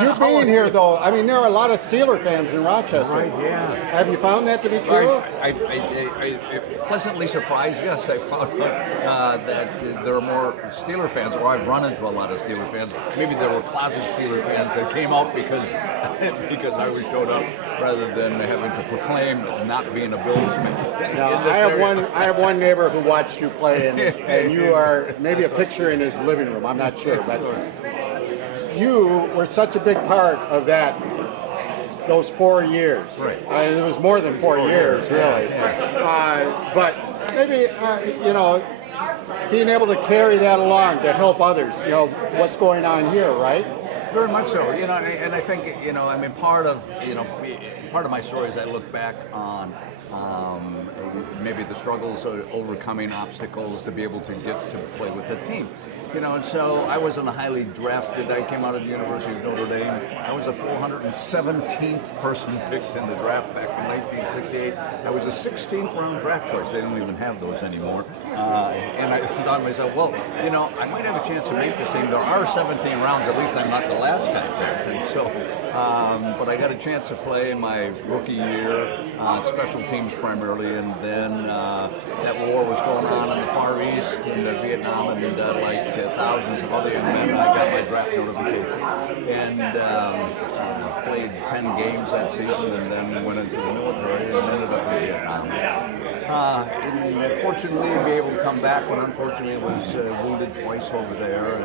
You being here, though, I mean, there are a lot of Steeler fans in Rochester. Right, yeah. Have you found that to be true? I pleasantly surprised, yes. I found that there are more Steeler fans, or I've run into a lot of Steeler fans. Maybe there were closet Steeler fans that came out because I was showed up rather than having to proclaim not being a Bills fan. No, I have one neighbor who watched you play, and you are maybe a picture in his living room. I'm not sure, but you were such a big part of those 4 years. Right. It was more than 4 years, really. Yeah. But maybe being able to carry that along to help others. What's going on here, right? Very much so, and I think, part of my story is I look back on maybe the struggles of overcoming obstacles to be able to get to play with the team. And so I wasn't a highly drafted. I came out of the University of Notre Dame. I was a 417th person picked in the draft back in 1968. I was a 16th round draft choice. They don't even have those anymore. And I thought to myself, well, I might have a chance to make this team. There are 17 rounds. At least I'm not the last guy picked. And so, but I got a chance to play my rookie year, special teams primarily, and then that war was going on in the Far East and Vietnam, and like thousands of other young men, I got my draft notification and played 10 games that season, and then went into the military and ended up in Vietnam. And fortunately, be able to come back, but unfortunately, was wounded twice over there,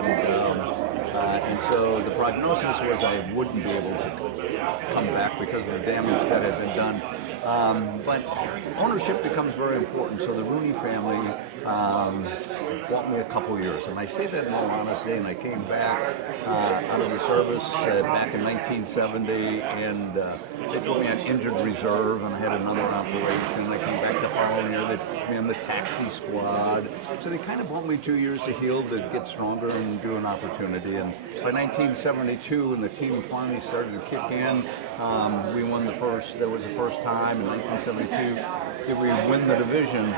and so the prognosis was I wouldn't be able to come back because of the damage that had been done. But ownership becomes very important. So the Rooney family bought me a couple years, and I say that in all honesty. And I came back out of the service back in 1970, and they put me on injured reserve, and I had another operation. I came back the following year. They put me in the taxi squad. So they kind of bought me 2 years to heal, to get stronger and do an opportunity. And by 1972, when the team finally started to kick in, we won the first. That was the first time in 1972 that we win the division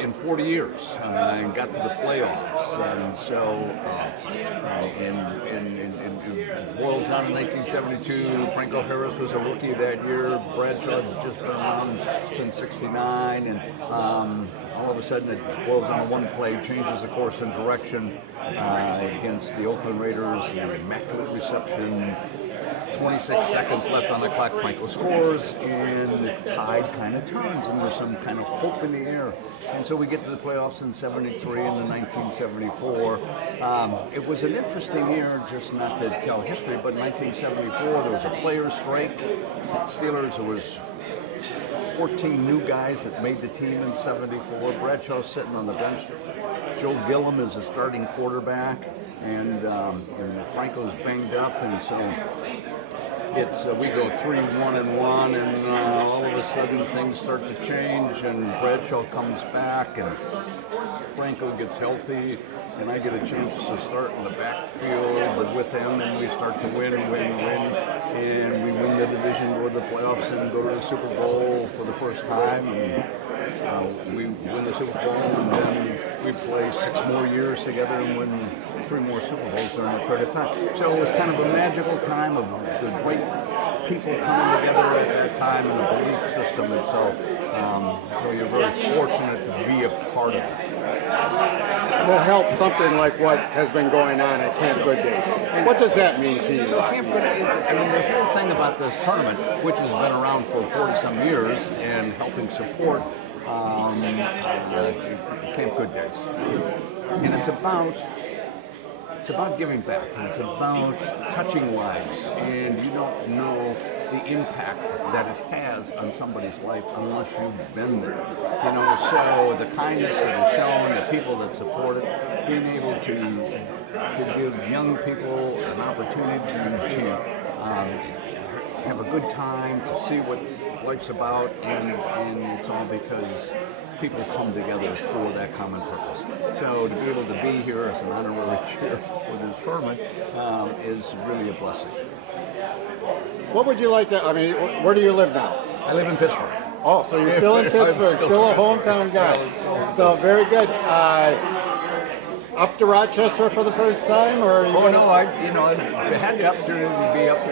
in 40 years and got to the playoffs. And so, it boils down in 1972. Franco Harris was a rookie that year. Bradshaw had just been around since '69, and all of a sudden it boils down to one play, changes the course and direction against the Oakland Raiders. An immaculate reception. 26 seconds left on the clock, Franco scores, and the tide kind of turns, and there's some kind of hope in the air. And so we get to the playoffs in '73 and then 1974. It was an interesting year, just not to tell history, but in 1974 there was a players' strike. Steelers, there was 14 new guys that made the team in '74. Bradshaw's sitting on the bench. Joe Gillum is the starting quarterback, and Franco's banged up, and so it's we go 3-1-1, and all of a sudden things start to change, and Bradshaw comes back, and Franco gets healthy, and I get a chance to start in the backfield with him, and we start to win, and we win the division, go to the playoffs, and go to the Super Bowl for the first time, and we win the Super Bowl, and then we play 6 more years together and win 3 more Super Bowls during that period of time. So it was kind of a magical time of the great people coming together at that time and a belief system, and so you're very fortunate to be a part of it. To help something like what has been going on at Camp Good Days. What does that mean to you? So Camp Good Days, I mean, the whole thing about this tournament, which has been around for 40-some years and helping support Camp Good Days. And it's about giving back, and it's about touching lives, and you don't know the impact that it has on somebody's life unless you've been there. So the kindness that is shown, the people that support it, being able to give young people an opportunity to have a good time, to see what life's about, and it's all because people come together for that common purpose. So to be able to be here as an honorary chair for this tournament is really a blessing. What would you like to, where do you live now? I live in Pittsburgh. Oh, so you're still in Pittsburgh, still a hometown guy. So very good. up to Rochester for the first time, or? Oh no, I had the opportunity to be up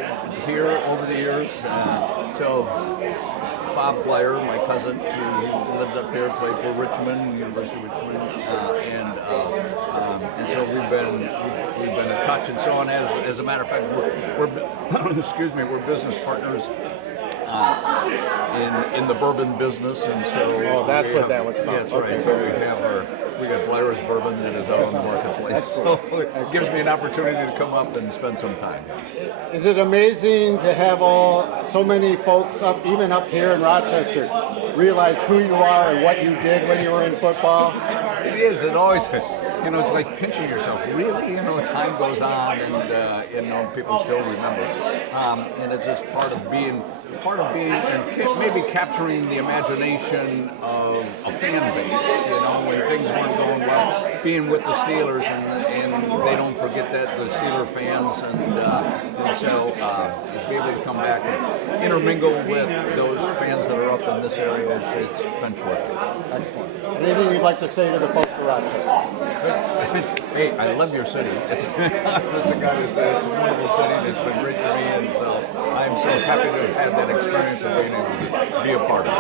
here over the years. So Bob Bleier, my cousin, who lives up here, played for Richmond, University of Richmond, and so we've been in touch and so on. As a matter of fact, we're excuse me, we're business partners in the bourbon business, and so that's what that was about. Yes, right. So we got Blair's bourbon that is out on the marketplace. Excellent. So it gives me an opportunity to come up and spend some time here. Is it amazing to have so many folks even up here in Rochester, realize who you are and what you did when you were in football? It is. It always, it's like pinching yourself. Really, time goes on, and people still remember. And it's just part of being and maybe capturing the imagination of a fan base. When things weren't going well, being with the Steelers, and they don't forget that, the Steeler fans, and so be able to come back and intermingle with those fans that are up in this area, it's been terrific. Excellent. Anything you'd like to say to the folks of Rochester? Hey, I love your city. It's a wonderful city, and it's been great to me, and so I'm so happy to have had that experience of being able to be a part of it.